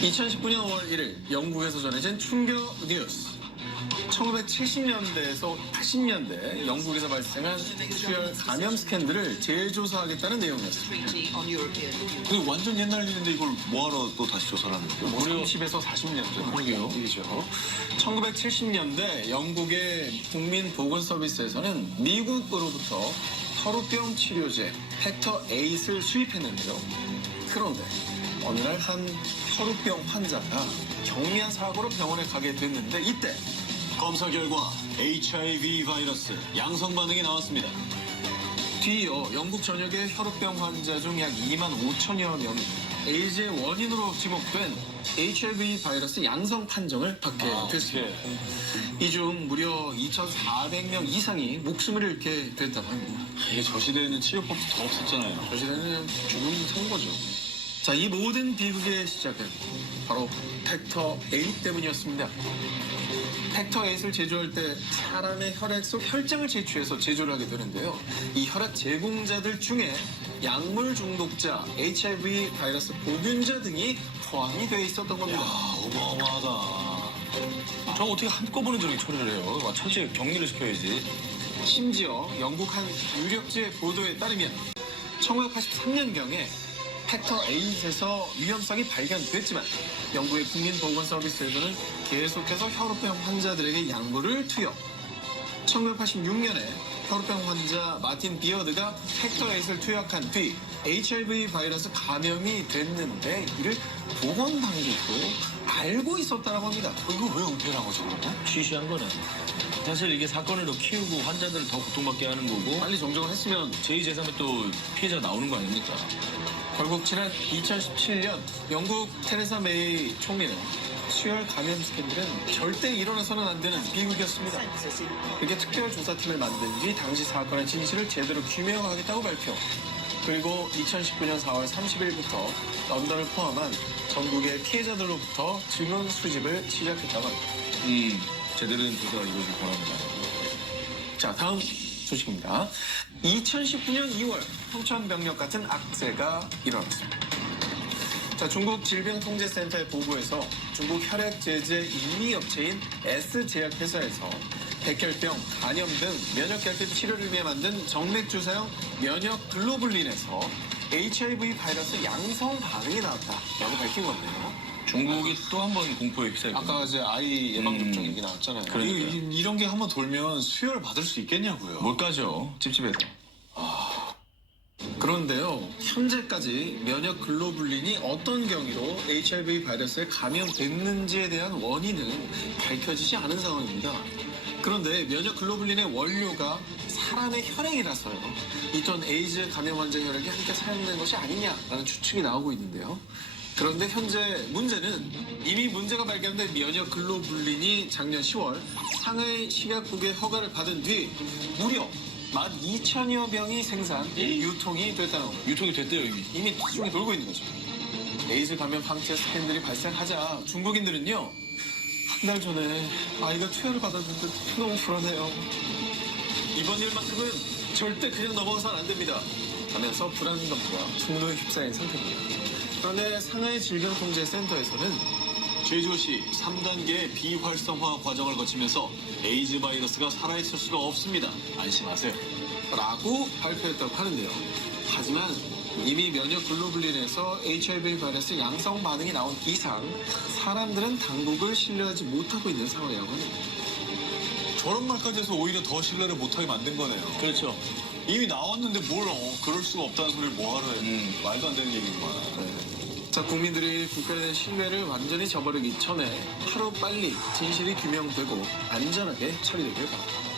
2019년 5월 1일 영국에서 전해진 충격 뉴스. 1970년대에서 80년대 영국에서 발생한 수혈 감염 스캔들을 재조사하겠다는 내용이었습니다. 근데 완전 옛날 일인데 이걸 뭐하러 또 다시 조사를 하는 거예요? 무려 10에서 40년 전 일이죠. 1970년대 영국의 국민보건서비스에서는 미국으로부터 혈우병 치료제 팩터 8을 수입했는데요. 그런데 어느 날 한 혈우병 환자가 경미한 사고로 병원에 가게 됐는데 이때 검사 결과 HIV 바이러스 양성 반응이 나왔습니다. 뒤이어 영국 전역의 혈우병 환자 중 약 2만 5천여 명이 에이즈의 원인으로 지목된 HIV 바이러스 양성 판정을 받게 됐습니다. 이 중 무려 2,400명 이상이 목숨을 잃게 됐다고 합니다. 이게 저 시대에는 치료법도 더 없었잖아요. 저 시대는 그냥 죽음 선거죠. 자, 이 모든 비극의 시작은 바로 팩터 8 때문이었습니다. 팩터 8을 제조할 때 사람의 혈액 속 혈장을 채취해서 제조를 하게 되는데요. 이 혈액 제공자들 중에 약물 중독자, HIV 바이러스 보균자 등이 포함이 되어 있었던 겁니다. 어마어마하다. 저 어떻게 한꺼번에 저렇게 처리를 해요? 철저히 격리를 시켜야지. 심지어 영국 한 유력지의 보도에 따르면 1983년경에 팩터 8에서 위험성이 발견됐지만 영국의 국민보건서비스에서는 계속해서 혈우병 환자들에게 약물을 투여. 1986년에 혈우병 환자 마틴 비어드가 팩터 8을 투약한 뒤 HIV 바이러스 감염이 됐는데 이를 보건당국도 알고 있었다고 합니다. 이거 왜 은폐를 한 거죠, 그러면? 쉬쉬한 거네. 사실 이게 사건을 더 키우고 환자들을 더 고통받게 하는 거고 빨리 정정을 했으면 제2제3의 또 피해자가 나오는 거 아닙니까? 결국 지난 2017년 영국 테레사 메이 총리는 수혈 감염 스캔들은 절대 일어나서는 안 되는 비극이었습니다. 이렇게 특별조사팀을 만든 뒤 당시 사건의 진실을 제대로 규명하겠다고 발표. 그리고 2019년 4월 30일부터 런던을 포함한 전국의 피해자들로부터 증언 수집을 시작했다고 합니다. 제대로 된 조사가 이루어질 바랍니다. 자, 다음 소식입니다. 2019년 2월 평천병력 같은 악재가 일어났습니다. 자, 중국 질병통제센터의 보고에서 중국 혈액 제제 인리업체인 S제약회사에서 백혈병, 간염 등 면역결핍 치료를 위해 만든 정맥주사용 면역 글로불린에서 HIV 바이러스 양성 반응이 나왔다라고 밝힌 건데요. 중국이 또 한 번 공포에 휩싸이고 아까 이제 아이 예방접종 얘기 나왔잖아요. 그러니까요. 이런 게 한번 돌면 수혈을 받을 수 있겠냐고요. 뭘까죠? 찝찝해서. 그런데요, 현재까지 면역 글로불린이 어떤 경위로 HIV 바이러스에 감염됐는지에 대한 원인은 밝혀지지 않은 상황입니다. 그런데 면역 글로불린의 원료가 사람의 혈액이라서요. 있던 에이즈 감염 환자 혈액이 함께 사용된 것이 아니냐라는 추측이 나오고 있는데요. 그런데 현재 문제는 이미 문제가 발견된 면역 글로불린이 작년 10월 상하이 식약국의 허가를 받은 뒤 무려 12,000여 병이 생산, 유통이 됐다는 겁니다. 유통이 됐대요 이미. 이미 수중에 돌고 있는 거죠. 에이즈 감염 방치 스캔들이 발생하자 중국인들은요. 한 달 전에 아이가 투여를 받았는데 너무 불안해요. 이번 일만큼은 절대 그냥 넘어가서는 안 됩니다. 하면서 불안감과 분노에 휩싸인 상태입니다. 그런데 상하이 질병통제센터에서는 제조시 3단계 비활성화 과정을 거치면서 에이즈 바이러스가 살아있을 수가 없습니다. 안심하세요. 라고 발표했다고 하는데요. 하지만 이미 면역 글로불린에서 HIV 바이러스 양성 반응이 나온 이상 사람들은 당국을 신뢰하지 못하고 있는 상황이라고 합니다. 저런 말까지 해서 오히려 더 신뢰를 못하게 만든 거네요. 그렇죠. 이미 나왔는데 뭘 그럴 수가 없다는 소리를 뭐하러 해요. 말도 안 되는 얘기구만. 자, 국민들이 국가에 대한 신뢰를 완전히 저버리기 전에 하루빨리 진실이 규명되고 안전하게 처리되길 바랍니다.